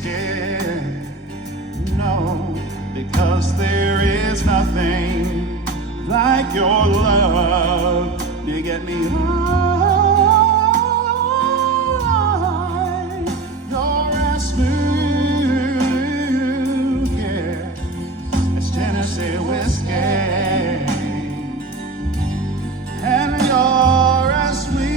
whiskey. No, because there is nothing like your love to get me high. You're as smooth, yeah, as Tennessee whiskey, and you're as sweet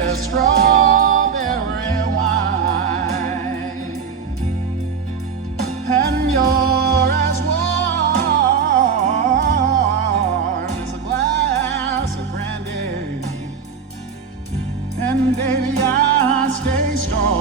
as strawberry wine, and you're as warm as a glass of brandy. And baby, I stay strong.